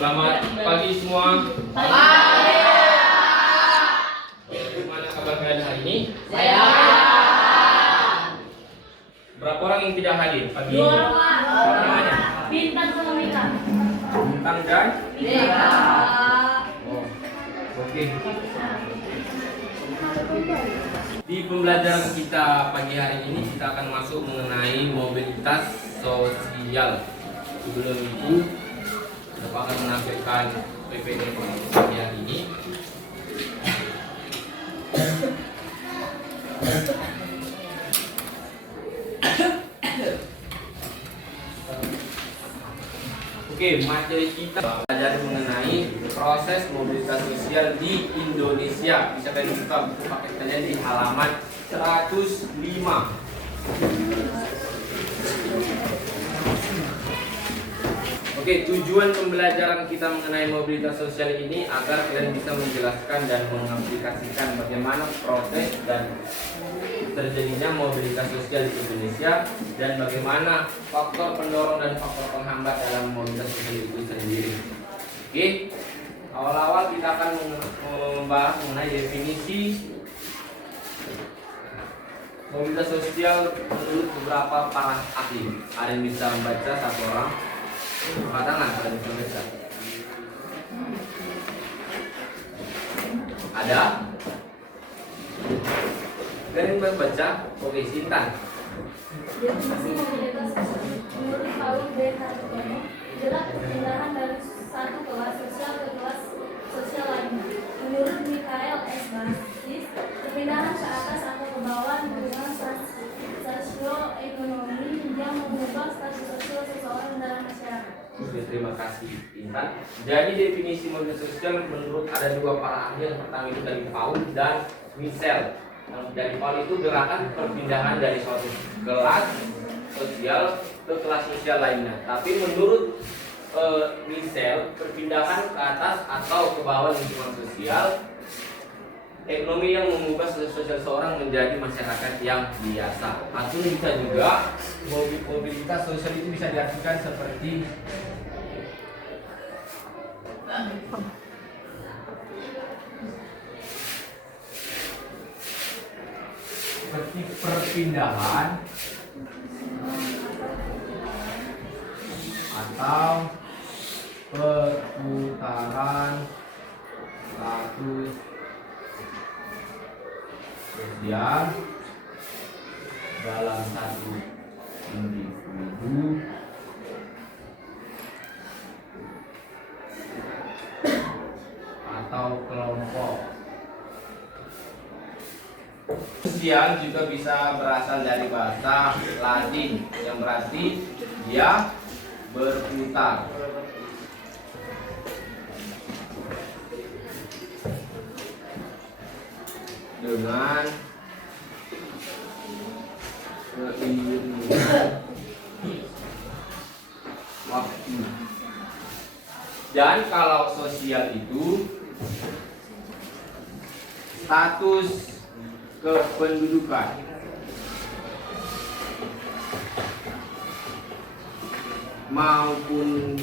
Selamat pagi semua. Pagi. Gimana kabar kalian hari ini? Sehat. Berapa orang yang tidak hadir pagi ini? 2 orang, Pak. Siapa namanya? Bintang sama Mika. Bintang dan? Mika. Oh, oke. Di pembelajaran kita pagi hari ini kita akan masuk mengenai mobilitas sosial. Sebelum itu, kita akan menampilkan PPT pagi hari ini. Oke, materi kita belajar mengenai proses mobilitas sosial di Indonesia. Bisa kalian buka buku paket kalian di halaman 105. Oke, tujuan pembelajaran kita mengenai mobilitas sosial ini agar kalian bisa menjelaskan dan mengaplikasikan bagaimana proses dan terjadinya mobilitas sosial di Indonesia dan bagaimana faktor pendorong dan faktor penghambat dalam mobilitas sosial itu sendiri. Oke, awal-awal kita akan membahas mengenai definisi mobilitas sosial menurut beberapa para ahli. Ada yang bisa membaca satu orang? Angkat tangan kalau bisa membaca. Ada? Kalian membaca? Oke, Sintan. Definisi mobilitas sosial menurut Paul B. Hartono adalah perpindahan dari satu kelas sosial ke kelas sosial lainnya. Menurut Michael S. Basis, perpindahan ke atas atau ke bawah dengan sosioekonomi yang mengubah status sosial seseorang dalam masyarakat. Oke, terima kasih Intan. Jadi definisi mobilitas sosial menurut ada dua para ahli. Yang pertama itu dari Paul dan Michel. Dari Paul itu gerakan perpindahan dari suatu kelas sosial ke kelas sosial lainnya. Tapi menurut Michel, perpindahan ke atas atau ke bawah lingkungan sosial, ekonomi yang mengubah sosial seorang menjadi masyarakat yang biasa. Atau bisa juga mobilitas sosial itu bisa diartikan seperti perpindahan atau perputaran status sosial dalam satu individu atau kelompok. Sosial juga bisa berasal dari bahasa Latin yang berarti dia berputar. Dengan seiringan waktu. Dan kalau sosial itu status kependudukan maupun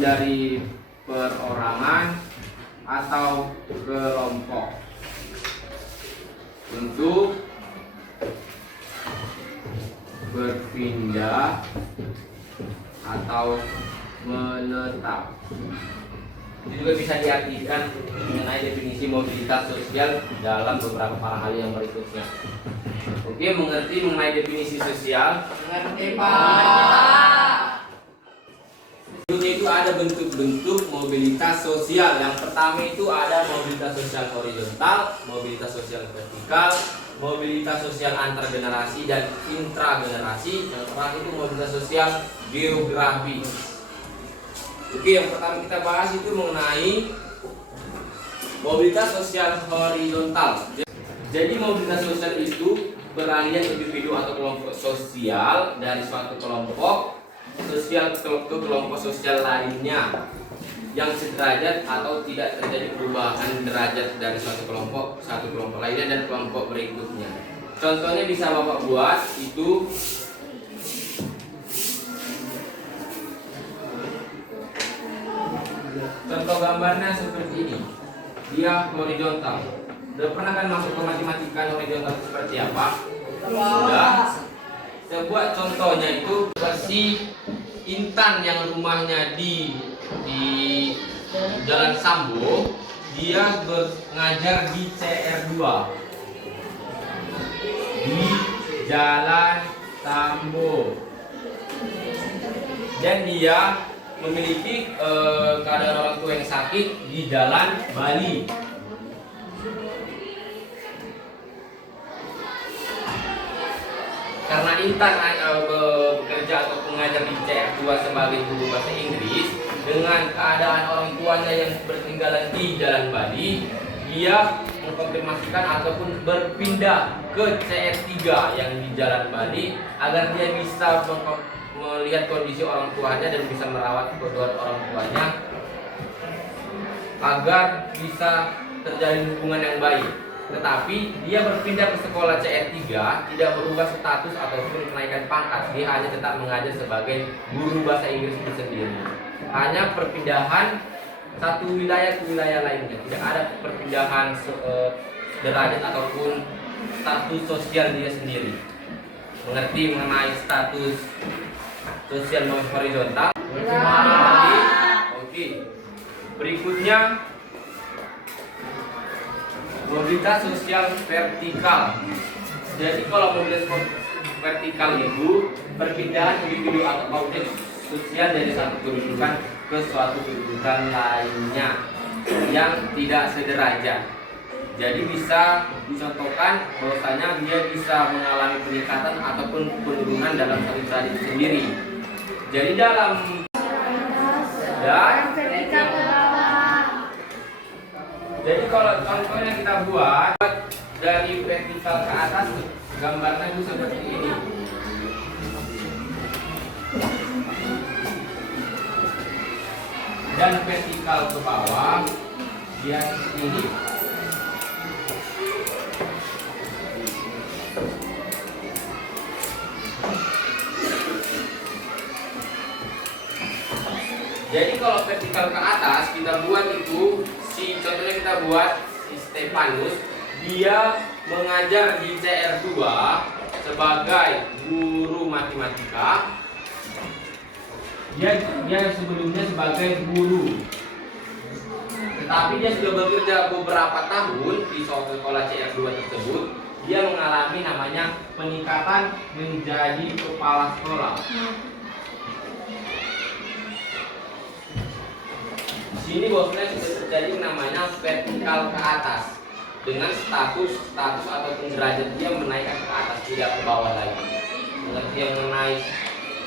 dari perorangan atau kelompok untuk berpindah atau menetap. Itu juga bisa diartikan mengenai definisi mobilitas sosial dalam beberapa para ahli yang berikutnya. Oke, mengerti mengenai definisi sosial? Mengerti, Pak. Berikutnya itu ada bentuk-bentuk mobilitas sosial. Yang pertama itu ada mobilitas sosial horizontal, mobilitas sosial vertikal, mobilitas sosial antar generasi dan intragenerasi. Yang terakhir itu mobilitas sosial geografis. Oke, yang pertama kita bahas itu mengenai mobilitas sosial horizontal. Jadi mobilitas sosial itu beralihan individu atau kelompok sosial dari suatu kelompok sosial ke kelompok sosial lainnya yang sederajat atau tidak terjadi perubahan derajat dari satu kelompok lainnya dan kelompok berikutnya. Contohnya bisa Bapak buat itu Contoh gambarnya seperti ini. Dia horizontal. Udah pernah kan masuk ke matematika horizontal itu seperti apa? Sudah. Saya buat contohnya itu si Intan yang rumahnya di Jalan Sambo, dia mengajar di CR2 di Jalan Sambo, dan dia memiliki keadaan orang tua yang sakit di Jalan Bali. Karena Intan bekerja atau mengajar di CR2 sebagai guru bahasa Inggris, dengan keadaan orang tuanya yang bertinggalan di Jalan Bali, dia mengkonfirmasikan ataupun berpindah ke CR3 yang di Jalan Bali agar dia bisa melihat kondisi orang tuanya dan bisa merawat kedua orang tuanya agar bisa terjalin hubungan yang baik. Tetapi dia berpindah ke sekolah CR3 tidak berubah status ataupun menaikkan pangkat. Dia hanya tetap mengajar sebagai guru bahasa Inggris itu sendiri. Hanya perpindahan satu wilayah ke wilayah lainnya. Tidak ada perpindahan derajat ataupun status sosial dia sendiri. Mengerti mengenai status sosial horizontal? Oke. Berikutnya mobilitas sosial vertikal. Jadi kalau mobilitas vertikal itu perpindahan individu atau objek sosial dari satu kedudukan ke suatu kedudukan lainnya yang tidak sederajat. Jadi bisa dicontohkan bahwasanya dia bisa mengalami peningkatan ataupun penurunan dalam satu derajat sendiri. Jadi dalam jadi kalau contohnya kita buat dari vertikal ke atas, gambarnya itu seperti ini. Dan vertikal ke bawah, dia seperti ini. Jadi kalau vertikal ke atas kita buat itu, contohnya kita buat si Stefanus, dia mengajar di CR2 sebagai guru matematika. Dia sebelumnya sebagai guru, tetapi dia sudah bekerja beberapa tahun di sekolah CR2 tersebut. Dia mengalami namanya peningkatan menjadi kepala sekolah. Sini bosnya sudah terjadi namanya vertikal ke atas dengan status ataupun derajat dia menaikkan ke atas, tidak ke bawah lagi. Mengerti yang menaik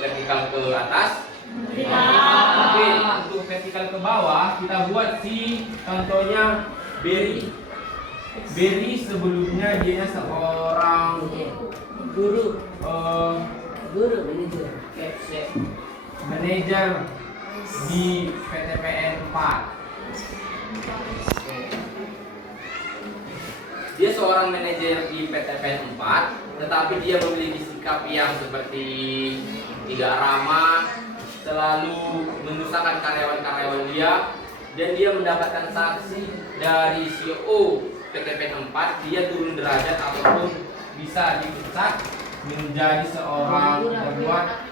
vertikal ke atas? Oke, untuk vertikal ke bawah kita buat si contohnya Berry. Berry sebelumnya dia seorang guru manajer di PTPN 4. Dia seorang manajer di PTPN 4, tetapi dia memiliki sikap yang seperti tidak ramah, selalu menyusahkan karyawan-karyawan dia, dan dia mendapatkan sanksi dari CEO PTPN 4. Dia turun derajat ataupun bisa dipecat menjadi seorang pembuat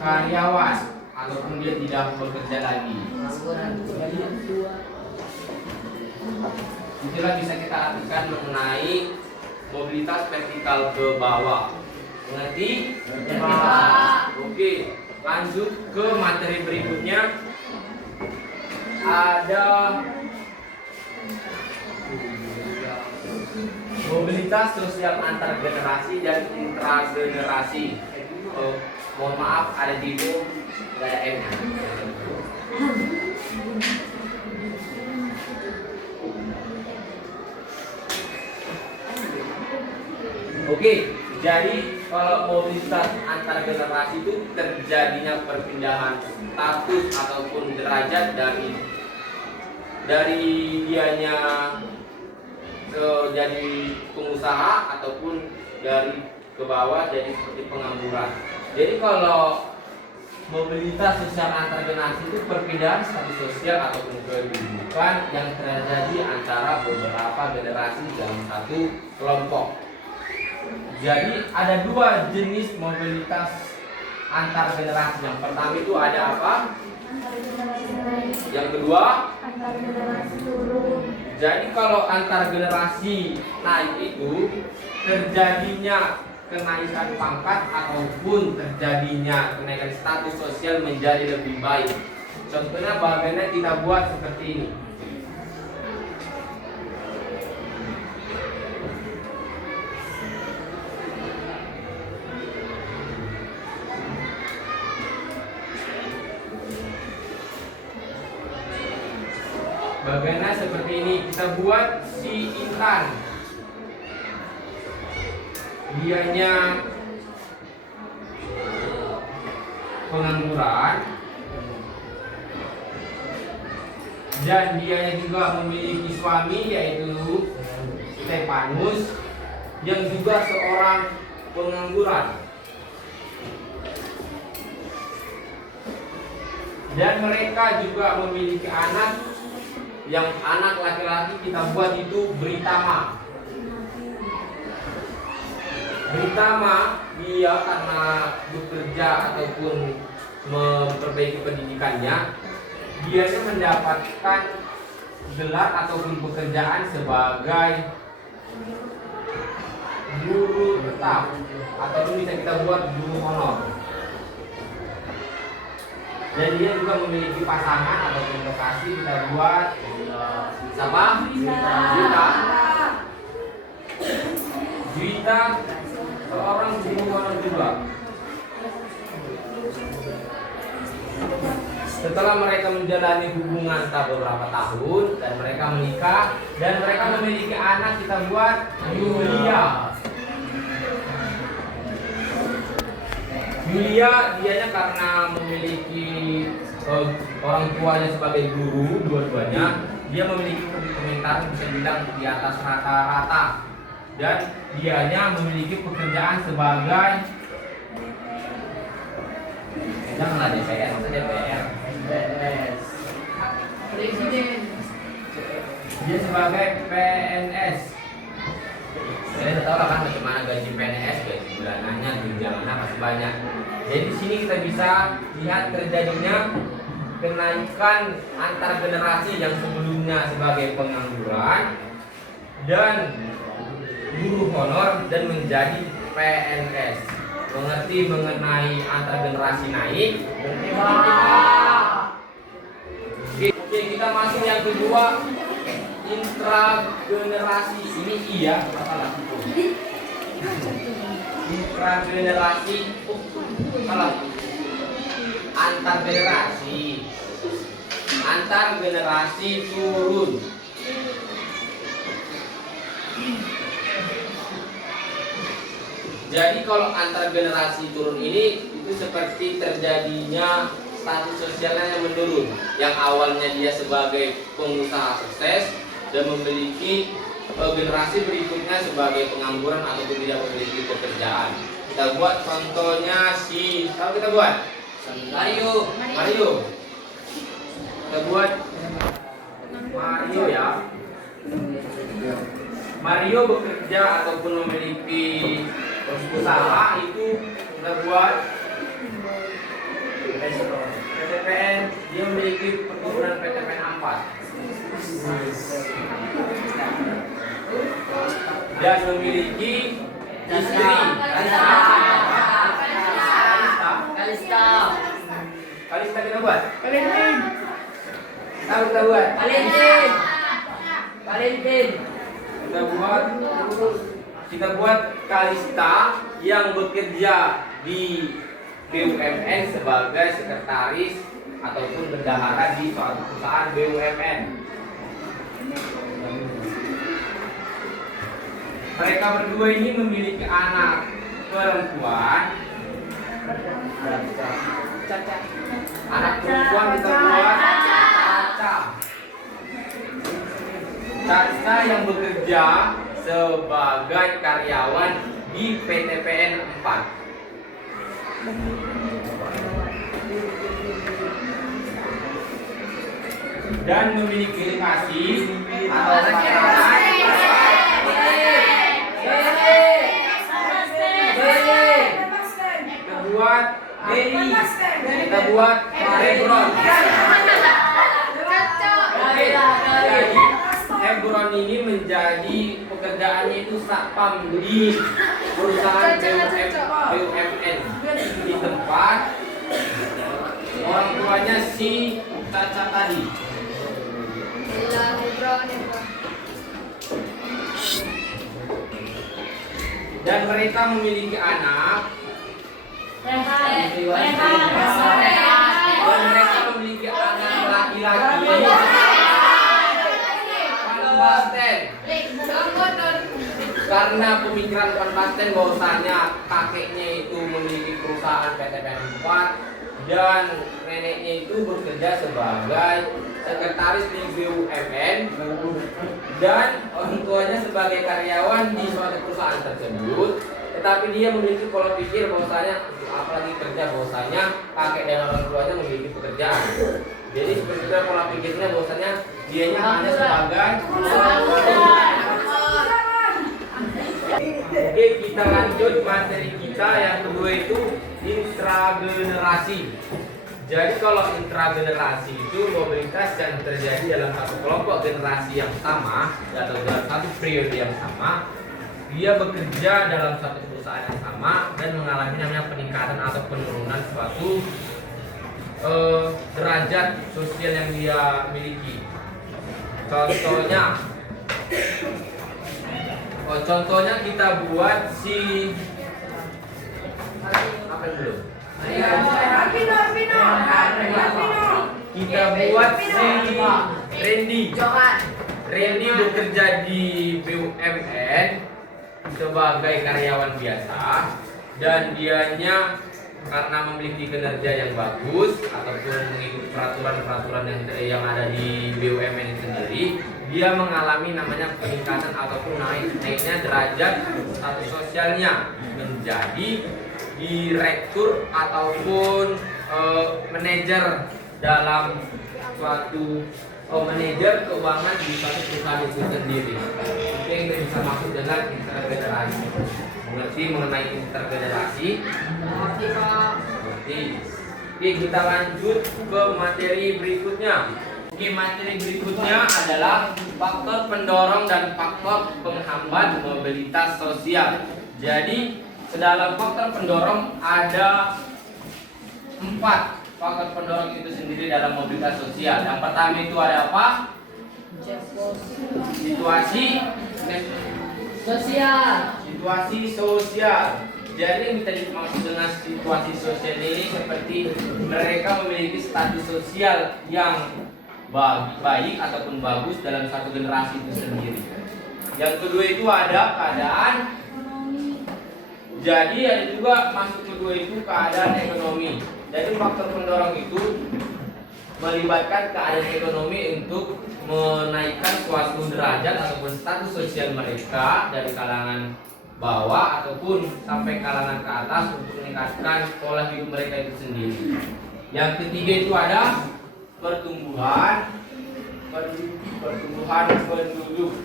karyawan ataupun dia tidak bekerja lagi. Itulah bisa kita artikan mengenai mobilitas vertikal ke bawah. Mengerti? Oke, lanjut ke materi berikutnya. Ada mobilitas sosial antar generasi dan intragenerasi. Mohon maaf, ada di buku nggak ada M-nya. Oke, jadi kalau mobilitas antar generasi itu terjadinya perpindahan status ataupun derajat dari dianya jadi pengusaha ataupun dari ke bawah jadi seperti pengangguran. Jadi kalau mobilitas sosial antar generasi itu perbedaan status sosial ataupun kedudukan yang terjadi antara beberapa generasi dalam satu kelompok. Jadi ada dua jenis mobilitas antar generasi. Yang pertama itu ada apa? Antar generasi naik. Yang kedua, Antar generasi turun. jadi kalau antar generasi naik itu terjadinya kenaikan pangkat ataupun terjadinya kenaikan status sosial menjadi lebih baik. Contohnya bagaimana kita buat seperti ini. Bagaimana seperti ini kita buat si Intan. Dianya pengangguran dan dianya juga memiliki suami yaitu Stefanus yang juga seorang pengangguran. Dan mereka juga memiliki anak, yang anak laki-laki kita buat itu Britama. Britama dia karena bekerja ataupun memperbaiki pendidikannya, dia mendapatkan gelar ataupun pekerjaan sebagai guru tetap ataupun bisa kita buat guru honor. Dan dia juga memiliki pasangan ataupun lokasi kita buat siapa? Juwita seorang guru honor juga. Setelah mereka menjalani hubungan beberapa tahun dan mereka menikah dan mereka memiliki anak kita buat Yulia. Yulia dianya karena memiliki orang tuanya sebagai guru dua-duanya, dia memiliki kepintaran bisa bilang di atas rata-rata dan dianya memiliki pekerjaan sebagai janganlah DPR, DPR. Presiden. Dia sebagai PNS. Kalian tahu lah kan bagaimana gaji PNS, gaji bulanannya, tunjangannya pasti banyak. Jadi di sini kita bisa lihat terjadinya kenaikan antar generasi yang sebelumnya sebagai pengangguran dan guru honor dan menjadi PNS. Mengerti mengenai antar generasi naik? Oke, kita masuk yang kedua, intragenerasi. Ini iya, salah. Intragenerasi, salah. Antar generasi. Antar generasi turun. Jadi kalau antar generasi turun ini itu seperti terjadinya status sosialnya yang menurun. Yang awalnya dia sebagai pengusaha sukses dan memiliki generasi berikutnya sebagai pengangguran ataupun tidak memiliki pekerjaan. Kita buat contohnya kalau kita buat Mario. Kita buat Mario ya. Mario bekerja ataupun memiliki usaha itu kita buat PTPN, dia memiliki perkebunan PTPN 4 dan memiliki istri Kalista kita buat kita buat Kalista yang bekerja di BUMN sebagai sekretaris ataupun bendahara di suatu perusahaan BUMN. Mereka berdua ini memiliki anak perempuan. Anak perempuan kita buat Caca. Caca yang bekerja sebagai karyawan di PTPN 4. dan memiliki edukasi atau sarana kita buat background. Oke, jadi background ini menjadi pekerjaannya itu satpam di perusahaan BUMN di tempat orang tuanya si Caca tadi. Dan mereka memiliki anak dan mereka memiliki anak laki-laki Panpasten. Karena pemikiran Panpasten bahwasanya kakeknya itu memiliki perusahaan PT PN 4 dan neneknya itu bekerja sebagai sekretaris di BUMN dan orang tuanya sebagai karyawan di suatu perusahaan tersebut, tetapi dia memiliki pola pikir bahwasanya apalagi kerja bahwasanya kakek dan orang tuanya memiliki pekerjaan. Jadi seperti itu pola pikirnya bahwasanya dianya hanya sebagai Oke, kita lanjut materi kita yang kedua itu intragenerasi. Jadi kalau intragenerasi itu mobilitas yang terjadi dalam satu kelompok generasi yang sama atau dalam satu periode yang sama, dia bekerja dalam satu perusahaan yang sama dan mengalami namanya peningkatan atau penurunan suatu derajat sosial yang dia miliki. Contohnya kita buat si apa dulu? Kita buat si Randy. Randy bekerja di BUMN sebagai karyawan biasa dan dianya karena memiliki kinerja yang bagus ataupun mengikuti peraturan-peraturan yang ada di BUMN itu sendiri, dia mengalami namanya peningkatan ataupun naiknya derajat status sosialnya menjadi direktur ataupun manajer dalam suatu manajer keuangan di suatu perusahaan itu sendiri. Oke, kita bisa masuk dengan intergenerasi. Mengerti mengenai intergenerasi? Mengerti. Oke, kita lanjut ke materi berikutnya. Oke, materi berikutnya adalah faktor pendorong dan faktor penghambat mobilitas sosial. Jadi, dalam faktor pendorong ada 4 faktor pendorong itu sendiri dalam mobilitas sosial. Yang pertama itu ada apa? Situasi sosial. Jadi yang kita dimaksud dengan situasi sosial ini seperti mereka memiliki status sosial yang baik ataupun bagus dalam satu generasi itu sendiri. Yang kedua itu ada keadaan. Jadi ada juga masuk kedua itu keadaan ekonomi. Jadi faktor pendorong itu melibatkan keadaan ekonomi untuk menaikkan suatu derajat ataupun status sosial mereka dari kalangan bawah ataupun sampai kalangan ke atas untuk meningkatkan pola hidup mereka itu sendiri. Yang ketiga itu ada pertumbuhan penduduk.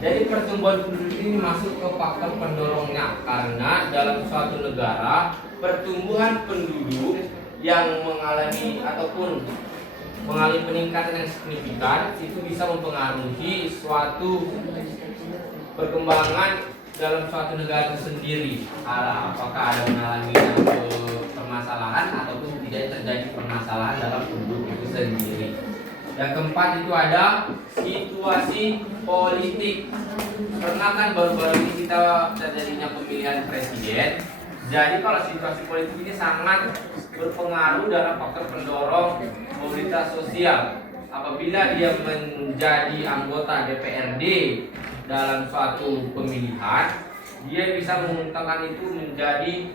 Jadi pertumbuhan penduduk ini masuk ke faktor pendorongnya karena dalam suatu negara pertumbuhan penduduk yang mengalami ataupun mengalami peningkatan yang signifikan itu bisa mempengaruhi suatu perkembangan dalam suatu negara tersendiri. Apakah ada mengalami permasalahan ataupun tidak terjadi permasalahan dalam penduduk itu sendiri. Yang keempat itu ada situasi politik. Karena kan baru-baru ini kita terjadinya pemilihan presiden. Jadi kalau situasi politik ini sangat berpengaruh dalam faktor pendorong mobilitas sosial. Apabila dia menjadi anggota DPRD dalam suatu pemilihan, dia bisa menggunakan itu menjadi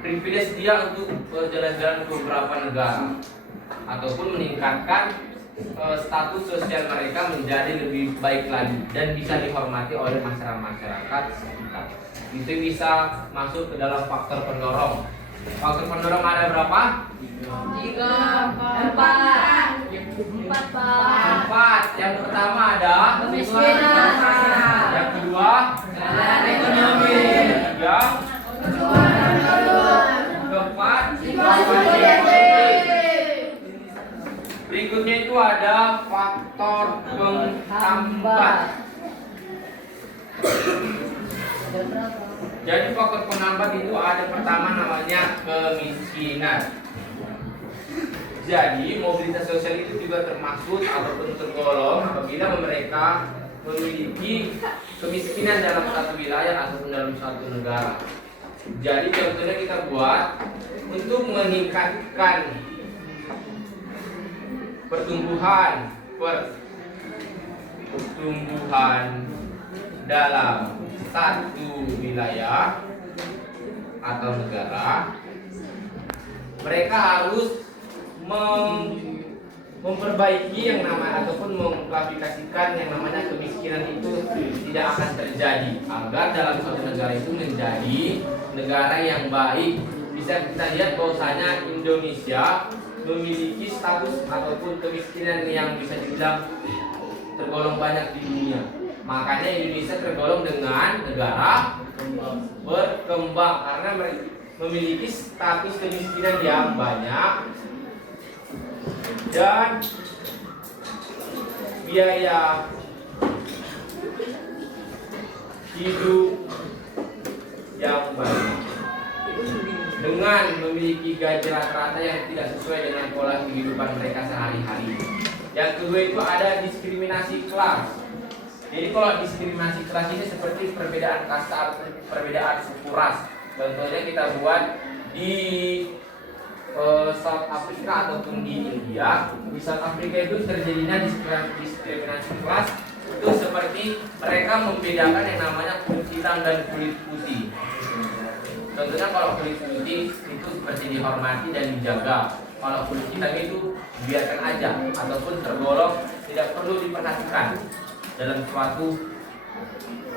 privilege dia untuk berjalan-jalan ke beberapa negara ataupun meningkatkan status sosial mereka menjadi lebih baik lagi dan bisa dihormati oleh masyarakat sekitar. Itu bisa masuk ke dalam faktor pendorong. Faktor pendorong ada berapa? 3, 4, 4 Pak. 4. Yang pertama ada kemiskinan. yang kedua Keadaan ekonomi. ketiga keempat berikutnya itu ada faktor penghambat. Jadi faktor penghambat itu ada pertama namanya kemiskinan. Jadi mobilitas sosial itu juga termasuk ataupun tergolong apabila mereka memiliki kemiskinan dalam satu wilayah ataupun dalam satu negara. Jadi contohnya kita buat untuk meningkatkan pertumbuhan dalam satu wilayah atau negara, mereka harus memperbaiki yang namanya ataupun mengklasifikasikan yang namanya kemiskinan itu tidak akan terjadi agar dalam suatu negara itu menjadi negara yang baik. Bisa kita lihat bahwasanya Indonesia memiliki status ataupun kemiskinan yang bisa dibilang tergolong banyak di dunia. Makanya Indonesia tergolong dengan negara berkembang karena memiliki status kemiskinan yang banyak dan biaya hidup yang banyak dengan memiliki gaji rata-rata yang tidak sesuai dengan pola kehidupan mereka sehari-hari. Yang kedua itu ada diskriminasi kelas. Jadi kalau diskriminasi kelas ini seperti perbedaan kasta atau perbedaan suku ras. Contohnya kita buat di South Africa ataupun di India. Di South Africa itu terjadinya diskriminasi kelas itu seperti mereka membedakan yang namanya kulit hitam dan kulit putih. Contohnya kalau kulit putih itu seperti dihormati dan dijaga. Kalau kulit hitam itu biarkan aja ataupun tergolong tidak perlu diperhatikan dalam suatu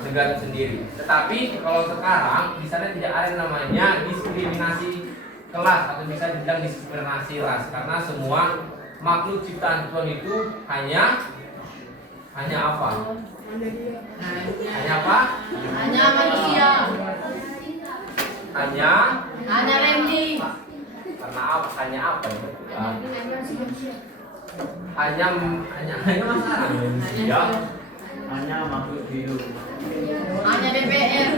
negara sendiri. Tetapi kalau sekarang di sana tidak ada yang namanya diskriminasi kelas atau bisa dibilang diskriminasi ras karena semua makhluk ciptaan Tuhan itu hanya apa? Hanya apa? Hanya manusia. Hanya Randy. Karena apa? Hanya apa? Hanya manusia. Hanya makhluk hidup. Hanya DPR.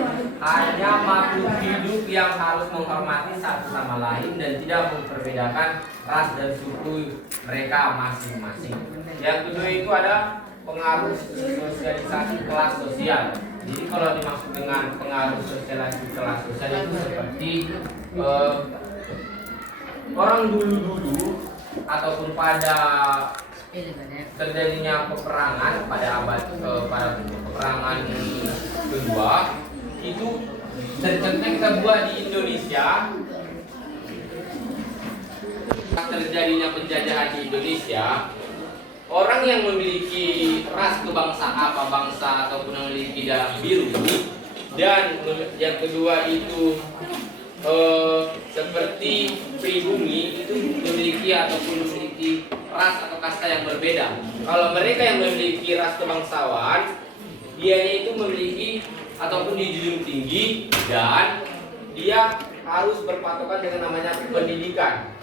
Hanya makhluk hidup yang harus menghormati satu sama lain dan tidak memperbedakan ras dan suku mereka masing-masing. Yang kedua itu ada pengaruh sosialisasi kelas sosial. Jadi kalau dimaksud dengan pengaruh sosialisasi kelas sosial itu seperti orang dulu ataupun pada terjadinya peperangan pada abad pada peperangan kedua itu contohnya kita buat di Indonesia. Terjadinya penjajahan di Indonesia, orang yang memiliki ras kebangsaan apa bangsa ataupun yang memiliki darah biru dan yang kedua itu seperti pribumi itu memiliki ataupun memiliki ras atau kasta yang berbeda. Kalau mereka yang memiliki ras kebangsawan, dianya itu memiliki ataupun dijunjung tinggi dan dia harus berpatokan dengan namanya pendidikan.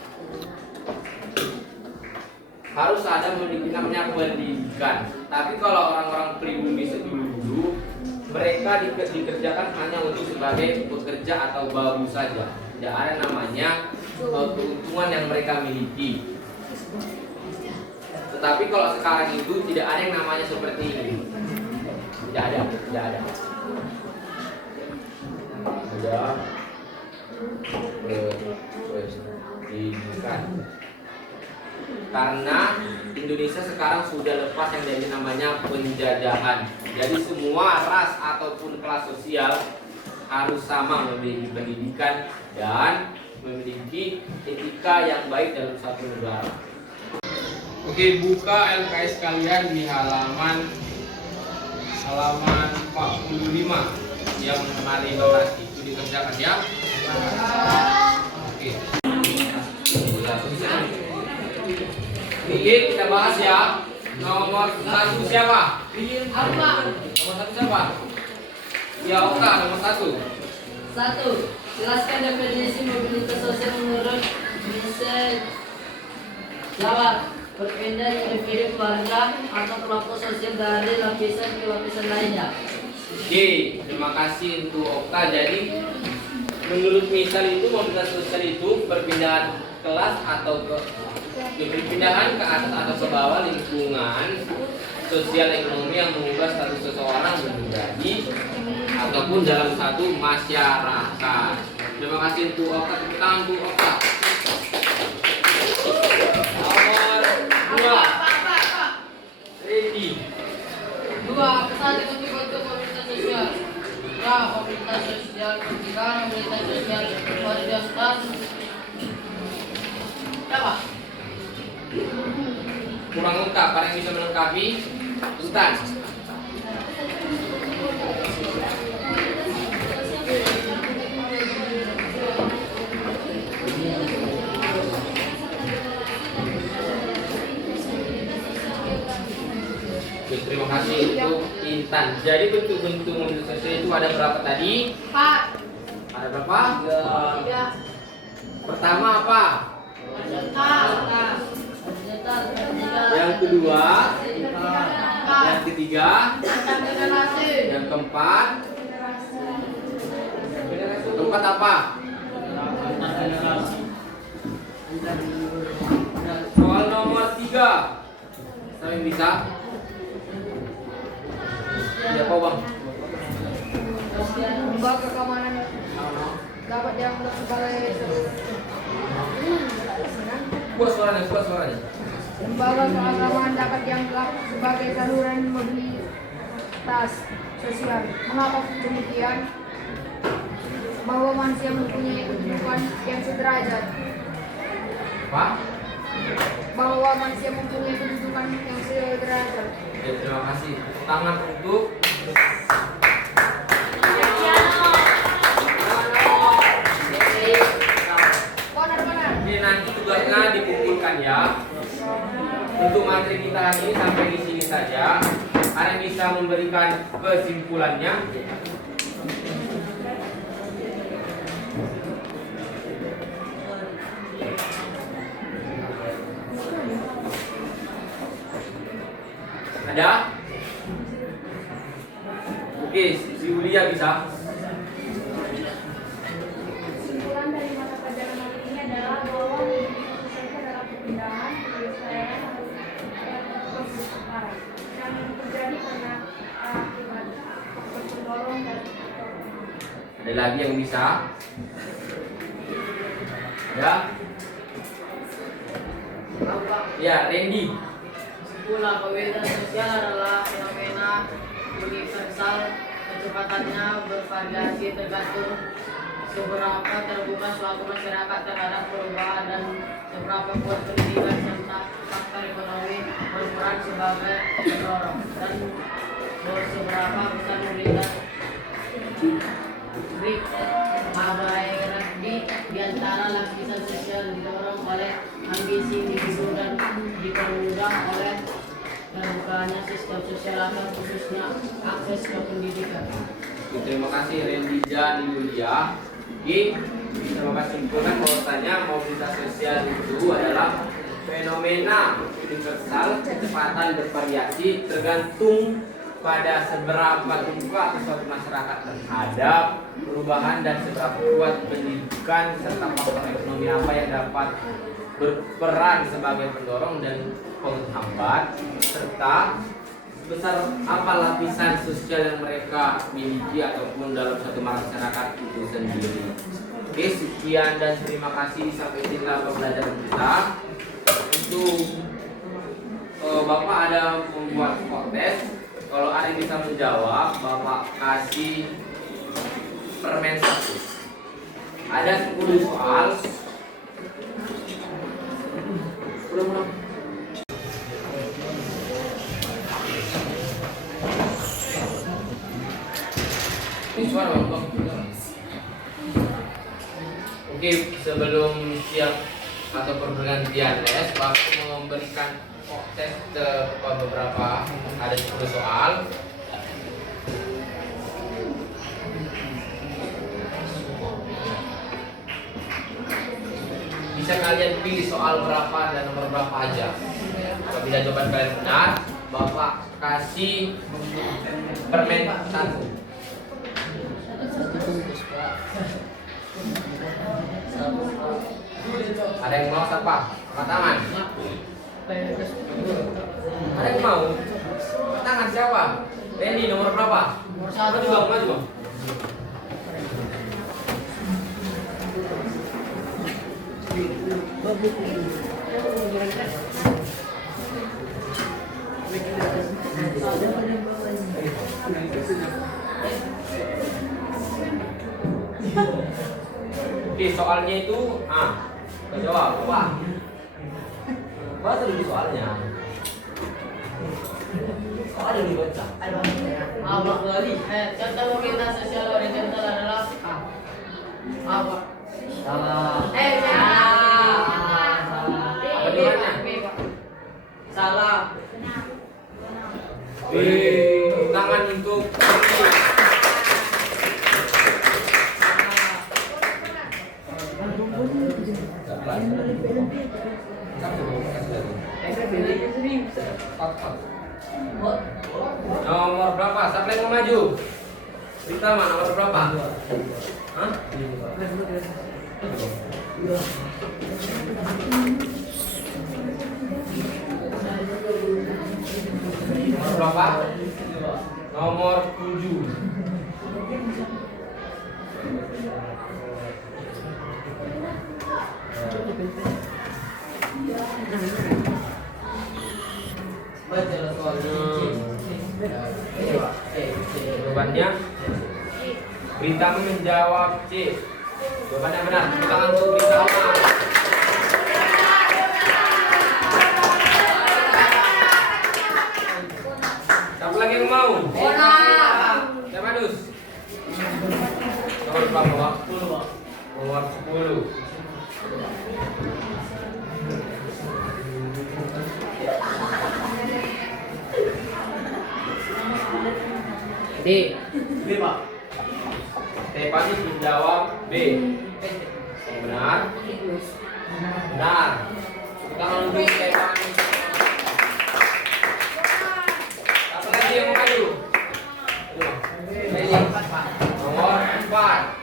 Harus ada memiliki namanya pendidikan. Tapi kalau orang-orang pribumi dulu mereka dikerjakan hanya untuk sebagai pekerja atau babu saja. Tidak ada namanya keuntungan yang mereka miliki. Tetapi kalau sekarang itu tidak ada yang namanya seperti ini. Tidak ada. Ada pendidikan. Karena Indonesia sekarang sudah lepas yang dari namanya penjajahan. Jadi semua ras ataupun kelas sosial harus sama memiliki pendidikan dan memiliki etika yang baik dalam satu negara. Oke, buka LKS kalian di halaman 45 yang hari donasi itu dikerjakan ya. Oke, kita bahas ya. Nomor 1 siapa? Apa? Nomor 1 siapa? Ya, Oka, nomor 1. 1. Jelaskan definisi mobilitas sosial menurut Michel. Jawab. Berpindah individu, keluarga, atau kelompok sosial dari lapisan ke lapisan lainnya. Oke, terima kasih untuk Okta. Jadi menurut misal itu mobilitas sosial itu perpindahan kelas atau perpindahan ke atas atau ke bawah lingkungan sosial ekonomi yang mengubah status seseorang menjadi ataupun dalam satu masyarakat. Terima kasih untuk Okta. Tepuk tangan untuk Okta. Nomor 2. Ready. 2. Pesan bentuk-bentuk mobilitas sosial. Ya, mobilitas sosial vertikal, mobilitas sosial horizontal. Apa? Kurang lengkap, para yang bisa melengkapi Sultan. Oke, terima kasih untuk Intan. Jadi bentuk-bentuk mobilitas sosial itu ada berapa tadi? 4. Ada berapa? 3. Pertama apa? Horizontal. Yang kedua? Yang ketiga? Antar generasi. Yang keempat? Keempat apa? Soal nomor 3. Siapa yang bisa? Siapa bang? Lembaga keamanan dapat dianggap sebagai Kuat suaranya, kuat suaranya. lembaga keagamaan dapat dianggap sebagai saluran mobilitas sosial. Mengapa demikian? Bahwa manusia mempunyai kehidupan yang sederajat. Apa? Bahwa manusia mempunyai kedudukan yang sederajat. Oke, terima kasih. Tangan untuk Benar. ini nanti tugasnya dikumpulkan ya. Untuk materi kita hari ini sampai di sini saja. Ada yang bisa memberikan kesimpulannya? Ada? Oke, si Ulia bisa. Kesimpulan dari mata pelajaran hari ini adalah bahwa mobilitas sosial adalah perpindahan kewilayahan atau proses sekarang yang terjadi karena akibat faktor pendorong dan Ada lagi yang bisa? Ya? Ya, Randy. Kesimpulan mobilitas sosial adalah fenomena universal, kecepatannya bervariasi tergantung seberapa terbuka suatu masyarakat terhadap perubahan dan seberapa kuat pendidikan serta faktor ekonomi berperan sebagai pendorong dan seberapa besar mobilitas di antara lapisan sosial didorong oleh ambisi individu dan dipermudah oleh terbukanya sistem sosial atau khususnya akses ke pendidikan. Terima kasih Randy dan Yulia. Oke, bisa simpulkan bahwasanya mobilitas sosial itu adalah fenomena universal, kecepatan bervariasi tergantung pada seberapa terbuka atau suatu masyarakat terhadap perubahan dan seberapa kuat pendidikan serta faktor ekonomi apa yang dapat berperan sebagai pendorong dan penghambat serta besar apa lapisan sosial yang mereka miliki ataupun dalam satu masyarakat itu sendiri. Oke, sekian dan terima kasih sampai sini pembelajaran kita. Untuk Bapak ada membuat kontes. Kalau ada yang bisa menjawab, Bapak kasih permen 1. Ada 10 soal. Belum. Ini suara Bapak. Oke, sebelum siap atau pergantian tes, Bapak memberikan tes ke beberapa, ada 10 soal. Bisa kalian pilih soal berapa dan nomor berapa aja. Apabila jawaban kalian benar, Bapak kasih permen 1. Ada yang mau siapa? Angkat tangan. Ada yang mau? Angkat tangan siapa? Randy nomor berapa? Nomor 1. Maju bang, maju bang. Oke, soalnya itu jawab apa? Baca dulu soalnya. Soalnya dulu baca. Apa kali? Contoh mobilitas sosial horizontal adalah apa? Salah. Salah. Apa di mana? Salah. Tangan untuk nomor berapa? Siapa yang mau maju? Berita mana nomor berapa? Hah? Nomor berapa? Nomor 7. Bacalah soalnya. Jawabannya Beritamu menjawab C. Jawabannya benar. Tepuk tangan untuk Berita. Siapa lagi yang mau? Siapa dus? Nomor berapa, Pak? Nomor 10. D. B, Pak. Stefani menjawab B. Yang benar. Benar. Tangan untuk Stefani. Siapa lagi yang mau maju? Nomor 4.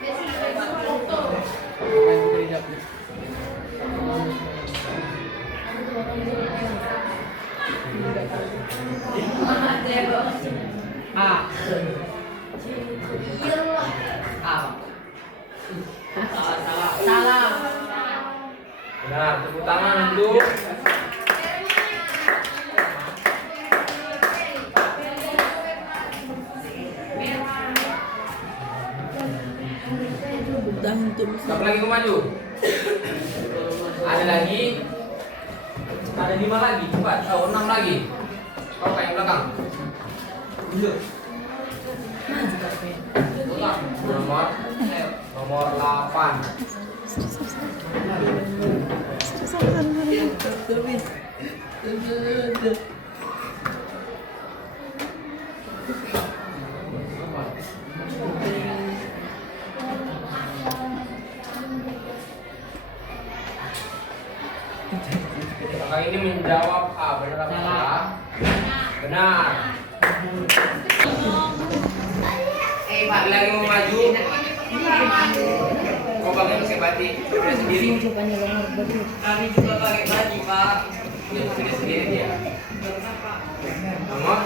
A. Salah. Benar. Tepuk tangan untuk siapa lagi yang maju? Ada lagi? Ada 5 lagi, 4, 6 lagi. Kau kayak yang belakang. Nomor 8. Kakak ini menjawab A. Benar apa salah? Benar. Ada lagi mau maju? Kau pakai mesin batik sendiri? Kami juga pakai baju, Pak. Ya, sendiri dia. Nomor?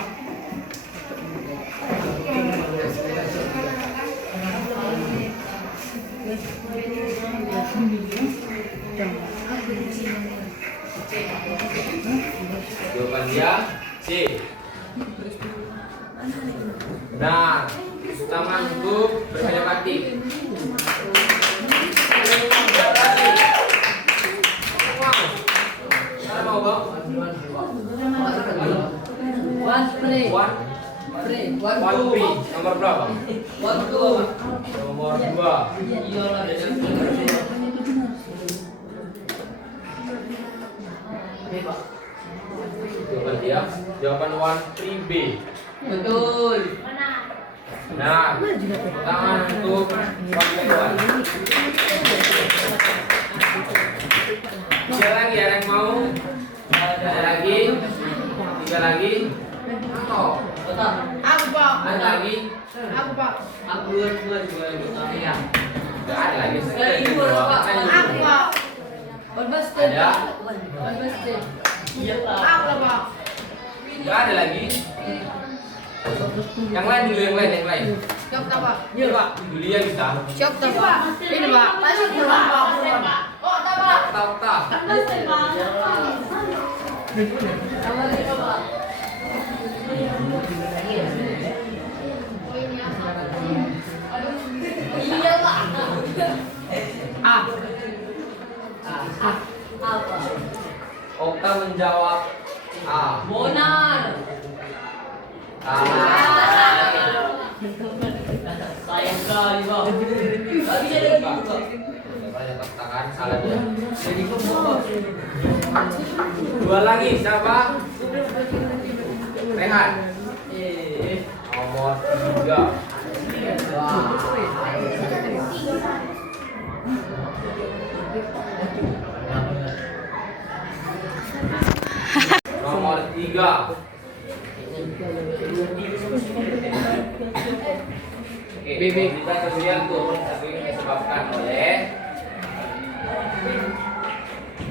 Jawaban dia C. Benar. Tangan untuk berpindah batik. Mana mau bang? One three. One, one three. Nomor berapa? One two. Nomor 2. Iyalah. Pak. Jawaban dia, jawaban 1-3B. Betul. Nah, tangan untuk panggilan. Tiga lagi ada yang mau? Ada lagi? Tiga lagi? Oh, Betul. Aku Pak. ada lagi? Aku Pak. Aku dua. Ya. Gak ada lagi. Sekali dua, Pak. Aku Pak. Ada? Iya, Pak. Aku lah Pak. Gak ada lagi? Yang lain dulu, yang lain. Siap tak Pak? Iya, Pak. Julia bisa? Siap tak Pak? Ini Pak. Oh tak Pak. Tak. Sama lima, Pak. Iya, Pak. Ah. Apa? Okta menjawab A. Bonar. Sayang sekali, Pak. Gak bisa lagi, Pak. Banyak tangan, salah dia. Dua lagi, siapa? Rehan. Nomor 3. Nomor 3. Oke, mobilitas sosial turun sering disebabkan oleh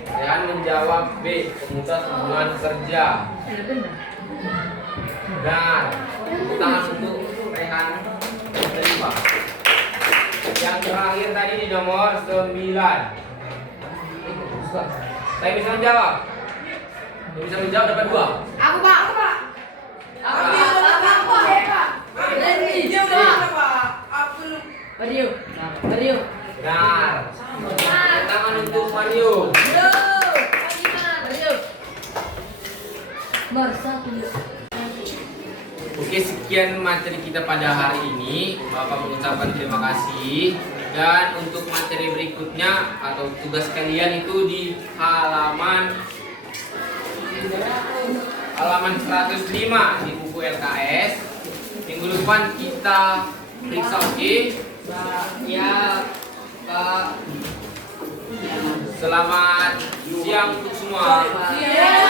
Rehan menjawab B. Pemutus hubungan kerja. Benar. Tangan untuk Rehan terima. Yang terakhir tadi di nomor 9. Saya bisa menjawab. Yang bisa menjawab dapat 2. Aku Pak. Aku Pak. Aku Pak. Dia udah Pak. Aku Mario. Benar. Tangan untuk Mario. Mario. Bersatu. Oke, sekian materi kita pada hari ini. Bapak mengucapkan terima kasih. Dan untuk materi berikutnya atau tugas kalian itu di halaman 105 di buku LKS. Minggu depan kita periksa, oke? Ya, Pak. Selamat siang untuk semua. Yeah.